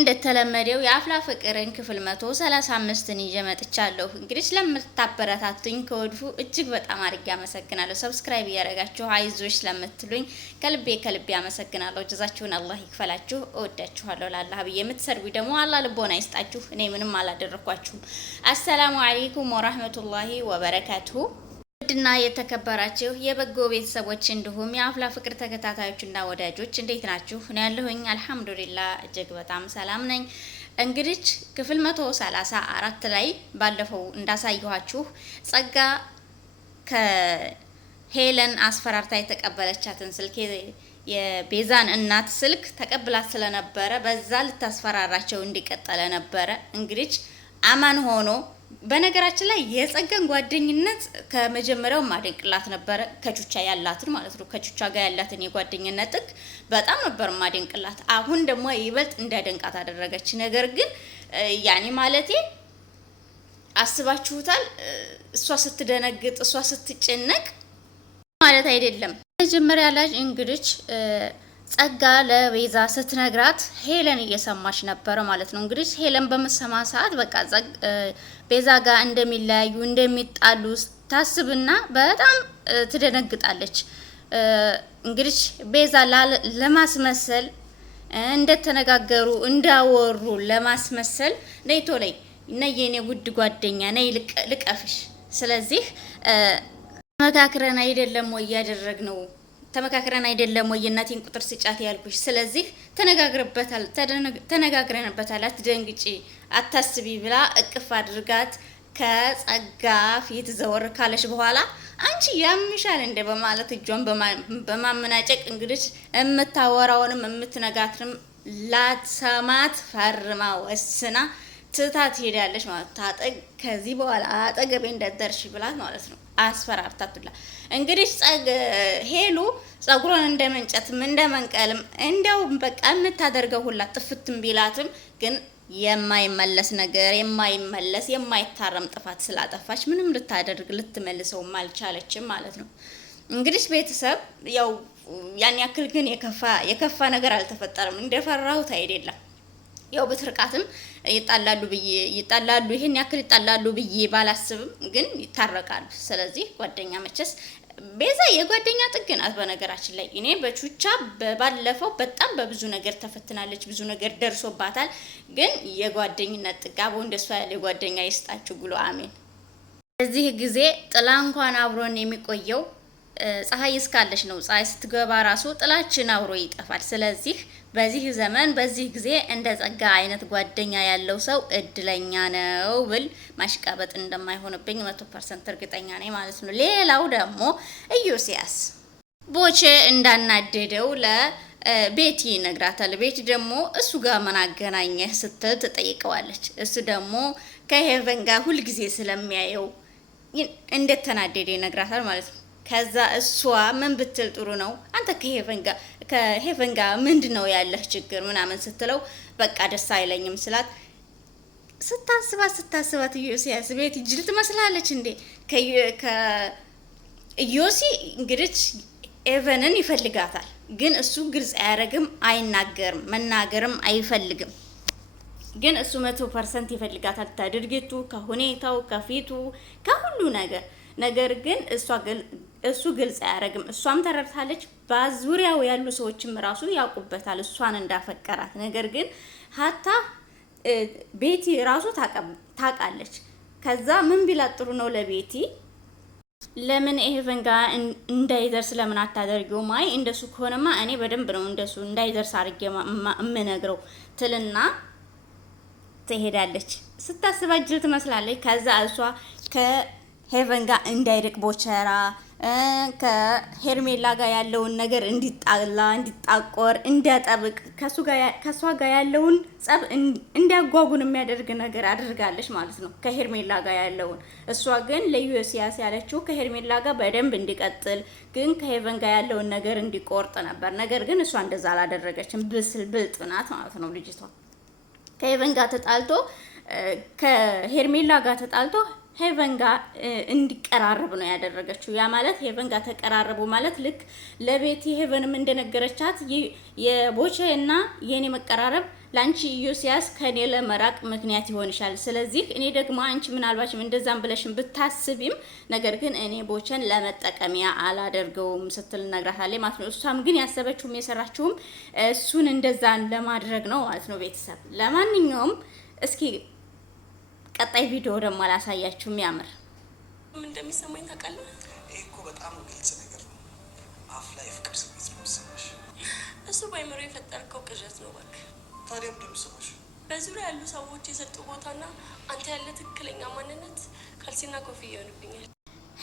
እንደተለመደው የአፍላ ፍቅርን ክፍል 135ን ይዤ መጥቻለሁ። እንግዲህ ስለምታበረታቱኝ ከወዲሁ እጅግ በጣም አድርጌ አመሰግናለሁ። ሰብስክራይብ እያደረጋችሁ አይዞሽ ስለምትሉኝ ከልቤ አመሰግናለሁ። ጀዛችሁን አላህ ይክፈላችሁ። እወዳችኋለሁ። ለአላህ ብዬ የምትሰርጉኝ ደግሞ አላህ ልቦና ይስጣችሁ። እኔ ምንም አላደረኳችሁም። አሰላሙ አለይኩም ወራህመቱላሂ ወበረካቱሁ። ውድና የተከበራችሁ የበጎ ቤተሰቦች እንዲሁም የአፍላ ፍቅር ተከታታዮችና ወዳጆች እንዴት ናችሁ? እኔ ያለሁኝ አልሐምዱሊላህ እጅግ በጣም ሰላም ነኝ። እንግዲህ ክፍል 134 ላይ ባለፈው እንዳሳየኋችሁ ጸጋ ከሄለን አስፈራርታ የተቀበለቻትን ስልክ የቤዛን እናት ስልክ ተቀብላት ስለነበረ በዛ ልታስፈራራቸው እንዲቀጠለ ነበረ። እንግዲህ አማን ሆኖ በነገራችን ላይ የጸጋን ጓደኝነት ከመጀመሪያው ማደንቅላት ነበረ። ከቹቻ ያላትን ማለት ነው። ከቹቻ ጋር ያላትን የጓደኝነት ጥግ በጣም ነበር ማደንቅላት። አሁን ደግሞ ይበልጥ እንዳደንቃት አደረገች። ነገር ግን ያኔ ማለቴ አስባችሁታል? እሷ ስትደነግጥ፣ እሷ ስትጨነቅ ማለት አይደለም። መጀመሪያ ላይ እንግዲህ ጸጋ ለቤዛ ስትነግራት ሄለን እየሰማች ነበረ ማለት ነው። እንግዲህ ሄለን በመሰማ ሰዓት በቃ ቤዛ ጋር እንደሚለያዩ እንደሚጣሉ ታስብና በጣም ትደነግጣለች። እንግዲህ ቤዛ ለማስመሰል እንደተነጋገሩ እንዳወሩ ለማስመሰል ነይ ቶለይ ነይ የኔ ውድ ጓደኛ ነይ ልቀፍሽ። ስለዚህ ተመካክረን አይደለም ወይ ያደረግነው? ተመካክረን አይደለም ወይ የእናቴን ቁጥር ስጫት ያልኩሽ? ስለዚህ ተነጋግረንበታል፣ አትደንግጪ፣ አታስቢ ብላ እቅፍ አድርጋት ከጸጋ ፊት ዘወር ካለች በኋላ አንቺ ያምሻል እንደ በማለት እጇን በማመናጨቅ እንግዲህ የምታወራውንም የምትነጋትንም ላትሰማት ፈርማ ወስና ትታት ሄዳለች ማለት ታጠቅ ከዚህ በኋላ አጠገቤ እንዳትደርሺ ብላት ማለት ነው። አስፈራርታቱላ እንግዲህ ሄሉ ጸጉሯን እንደ መንጨትም እንደ መንቀልም እንደው በቃ የምታደርገው ሁላ ጥፍትም ቢላትም ግን የማይመለስ ነገር የማይታረም ጥፋት ስላጠፋች ምንም ልታደርግ ልትመልሰውም አልቻለችም ማለት ነው። እንግዲህ ቤተሰብ ያው ያን ያክል ግን የከፋ ነገር አልተፈጠረም። እንደፈራሁት አይደለም። ያው በትርቃትም ይጣላሉ ይሄን ያክል ይጣላሉ ብዬ ባላስብም ግን ይታረቃሉ። ስለዚህ ጓደኛ መቸስ ቤዛ የጓደኛ ጥግ ናት። በነገራችን ላይ እኔ በቹቻ ባለፈው በጣም በብዙ ነገር ተፈትናለች፣ ብዙ ነገር ደርሶባታል። ግን የጓደኝነት ጥግ አቦ እንደሷ ያለ ጓደኛ ይስጣችሁ ብሎ አሜን። በዚህ ጊዜ ጥላ እንኳን አብሮን የሚቆየው ፀሐይ እስካለች ነው። ፀሐይ ስትገባ ራሱ ጥላችን አብሮ ይጠፋል። ስለዚህ በዚህ ዘመን በዚህ ጊዜ እንደ ጸጋ አይነት ጓደኛ ያለው ሰው እድለኛ ነው ብል ማሽቃበጥ እንደማይሆንብኝ 100% እርግጠኛ ነኝ ማለት ነው። ሌላው ደግሞ ኢዮስያስ ቦቼ እንዳናደደው ለቤቲ ይነግራታል። ቤቲ ደግሞ እሱ ጋር ምን አገናኘህ ስትል ትጠይቀዋለች። እሱ ደግሞ ከሄቨን ጋር ሁልጊዜ ስለሚያየው እንደተናደደ ይነግራታል ማለት ነው። ከዛ እሷ ምን ብትል ጥሩ ነው አንተ ከሄቨን ጋር ምንድነው ያለህ ችግር ምናምን ስትለው በቃ ደስ አይለኝም ስላት ስታስባት ኢዮስያስ ቤት ጅል ትመስላለች እንዴ? ከኢዮሲ እንግዲህ ኤቨንን ይፈልጋታል፣ ግን እሱ ግልጽ አያረግም፣ አይናገርም፣ መናገርም አይፈልግም። ግን እሱ 100% ይፈልጋታል። ከድርጊቱ፣ ከሁኔታው፣ ከፊቱ፣ ከሁሉ ነገር ግን እሱ ግልጽ አያረግም። እሷም ተረድታለች። በዙሪያው ያሉ ሰዎችም ራሱ ያውቁበታል እሷን እንዳፈቀራት። ነገር ግን ሀታ ቤቲ ራሱ ታውቃለች። ከዛ ምን ቢላት ጥሩ ነው ለቤቲ ለምን ኤቨን ጋር እንዳይደርስ ለምን አታደርጊው? ማይ እንደሱ ከሆነማ እኔ በደንብ ነው እንደሱ እንዳይደርስ አድርጌ የምነግረው ትልና ትሄዳለች። ስታስባት ጅል ትመስላለች። ከዛ እሷ ሄቨን ጋር እንዳይርቅ ቦቸራ ከሄርሜላ ጋር ያለውን ነገር እንዲጣቆር እንዲያጠብቅ ከሷ ጋር ያለውን ጸብ እንዲያጓጉን የሚያደርግ ነገር አድርጋለች ማለት ነው። ከሄርሜላ ጋር ያለውን እሷ ግን ለኢዮስያስ ያለችው ከሄርሜላ ጋር በደንብ እንዲቀጥል ግን ከሄቨን ጋር ያለውን ነገር እንዲቆርጥ ነበር። ነገር ግን እሷ እንደዛ አላደረገችም። ብልጥ ናት ማለት ነው ልጅቷ። ከሄቨን ጋር ተጣልቶ ከሄርሜላ ጋር ተጣልቶ ሄቨን ጋር እንዲቀራረብ ነው ያደረገችው። ያ ማለት ሄቨን ጋር ተቀራረቡ ማለት ልክ ለቤቲ ሄቨንም እንደነገረቻት የቦቼ እና የኔ መቀራረብ ላንቺ ኢዮስያስ ከኔ ለመራቅ ምክንያት ይሆንሻል። ስለዚህ እኔ ደግሞ አንቺ ምናልባችም እንደዛም ብለሽም ብታስቢም ነገር ግን እኔ ቦቼን ለመጠቀሚያ አላደርገውም ስትል ነግራታለች ማለት ነው። እሷም ግን ያሰበችውም የሰራችውም እሱን እንደዛን ለማድረግ ነው ማለት ነው። ቤተሰብ ለማንኛውም እስኪ ቀጣይ ቪዲዮ ደግሞ አላሳያችሁም። ያምር ምን እንደሚሰማኝ ታውቃለህ? ይሄ እኮ በጣም ግልጽ ነገር ነው። አፍ ላይ ፍቅር ስሜት ነው የሚሰማሽ። እሱ ባይምሮ የፈጠርከው ቅዠት ነው። እባክህ ታዲያ ምንድን ነው የሚሰማሽ? በዙሪያ ያሉ ሰዎች የሰጡ ቦታና አንተ ያለ ትክክለኛ ማንነት ካልሲና ኮፍያ ይሆንብኛል።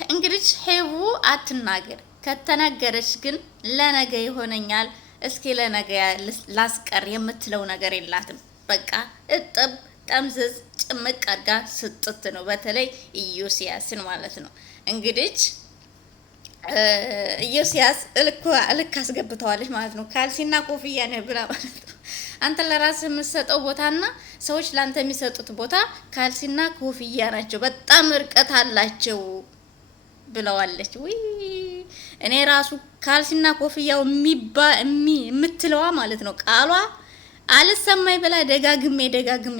እንግዲህ ሄቡ አትናገር፣ ከተናገረች ግን ለነገ ይሆነኛል እስኪ ለነገ ላስቀር የምትለው ነገር የላትም። በቃ እጥብ ጠምዝዝ ጭምቅ አድርጋ ስጥት ነው። በተለይ ኢዮስያስን ማለት ነው። እንግዲህ ኢዮስያስ ልክ አስገብተዋለች ማለት ነው። ካልሲና ኮፍያ ነው ብላ ማለት ነው። አንተ ለራስህ የምትሰጠው ቦታና ሰዎች ላንተ የሚሰጡት ቦታ ካልሲና ኮፍያ ናቸው፣ በጣም እርቀት አላቸው ብለዋለች። ውይ እኔ ራሱ ካልሲና ኮፍያው የምትለዋ ማለት ነው ቃሏ አልሰማይ ብላ ደጋግሜ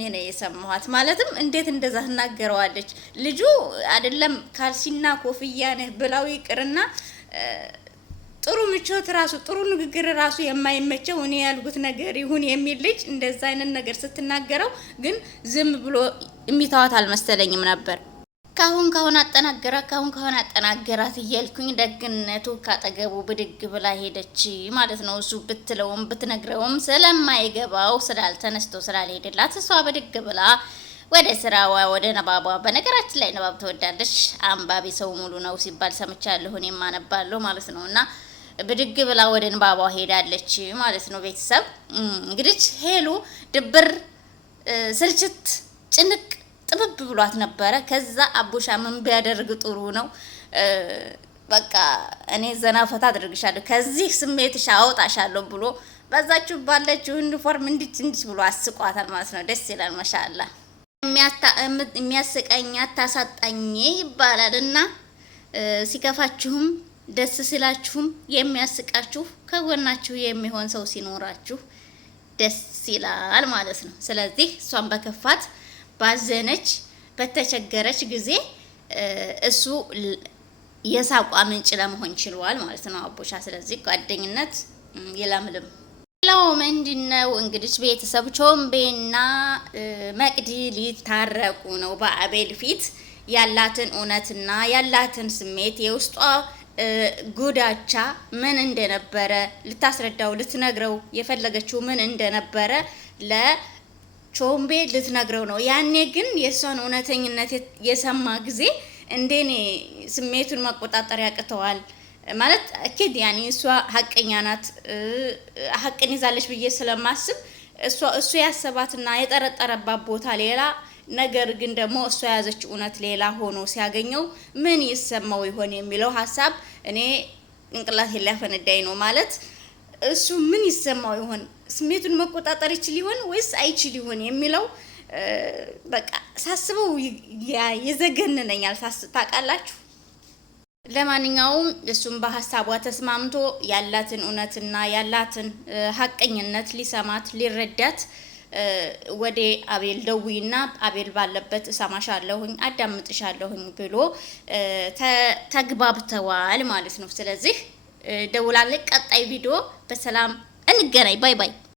ነው የሰማኋት። ማለትም እንዴት እንደዛ ትናገረዋለች? ልጁ አይደለም ካልሲና ኮፍያ ነህ ብላው ይቅርና ጥሩ ምቾት ራሱ ጥሩ ንግግር ራሱ የማይመቸው እኔ ያልኩት ነገር ይሁን የሚል ልጅ እንደዛ አይነት ነገር ስትናገረው ግን ዝም ብሎ የሚተዋት አልመሰለኝም ነበር። ካሁን አጠናገራት እያልኩኝ ደግነቱ ካጠገቡ ብድግ ብላ ሄደች ማለት ነው። እሱ ብትለውም ብትነግረውም ስለማይገባው ስላልተነስቶ ስላልሄደላት እሷ ብድግ ብላ ወደ ስራዋ ወደ ነባቧ። በነገራችን ላይ ነባብ ተወዳለች። አንባቢ ሰው ሙሉ ነው ሲባል ሰምቻለሁ፣ እኔም አነባለሁ ማለት ነው። እና ብድግ ብላ ወደ ነባቧ ሄዳለች ማለት ነው። ቤተሰብ እንግዲህ ሄሉ ድብር ስልችት ጭንቅ ጥብብ ብሏት ነበረ። ከዛ አቡሻ ምን ቢያደርግ ጥሩ ነው? በቃ እኔ ዘና ፈታ አድርግሻለሁ ከዚህ ስሜትሽ አወጣሻለሁ ብሎ በዛችሁ ባለችው ዩኒፎርም እንዲች ብሎ አስቋታል ማለት ነው። ደስ ይላል። ማሻአላ የሚያስቀኝ አታሳጣኝ ይባላል እና ሲከፋችሁም ደስ ሲላችሁም የሚያስቃችሁ ከጎናችሁ የሚሆን ሰው ሲኖራችሁ ደስ ይላል ማለት ነው። ስለዚህ እሷን በከፋት ባዘነች በተቸገረች ጊዜ እሱ የሳቋ ምንጭ ለመሆን ችሏል ማለት ነው አቦሻ። ስለዚህ ጓደኝነት ይለምልም። ሌላው ምንድነው እንግዲህ ቤተሰብ ቾምቤና መቅዲ ሊታረቁ ነው። በአቤል ፊት ያላትን እውነትና ያላትን ስሜት የውስጧ ጉዳቻ ምን እንደነበረ ልታስረዳው ልትነግረው የፈለገችው ምን እንደነበረ ቾምቤ ልትነግረው ነው። ያኔ ግን የእሷን እውነተኝነት የሰማ ጊዜ እንደኔ ስሜቱን መቆጣጠር ያቅተዋል ማለት አኪድ ያኔ እሷ ሀቀኛ ናት፣ ሀቅን ይዛለች ብዬ ስለማስብ እሱ ያሰባትና የጠረጠረባት ቦታ ሌላ ነገር ግን ደግሞ እሷ የያዘች እውነት ሌላ ሆኖ ሲያገኘው ምን ይሰማው ይሆን የሚለው ሀሳብ እኔ እንቅላት ሊያፈነዳኝ ነው ማለት እሱ ምን ይሰማው ይሆን? ስሜቱን መቆጣጠር ይችል ይሆን ወይስ አይችል ይሆን የሚለው በቃ ሳስበው ይዘገንነኛል። ታውቃላችሁ። ለማንኛውም እሱም በሀሳቧ ተስማምቶ ያላትን እውነትና ያላትን ሀቀኝነት ሊሰማት ሊረዳት ወደ አቤል ደዊና አቤል ባለበት እሰማሻለሁኝ አዳምጥሻለሁኝ ብሎ ተግባብተዋል ማለት ነው። ስለዚህ ደውላለች። ቀጣይ ቪዲዮ በሰላም እንገናኝ። ባይ ባይ።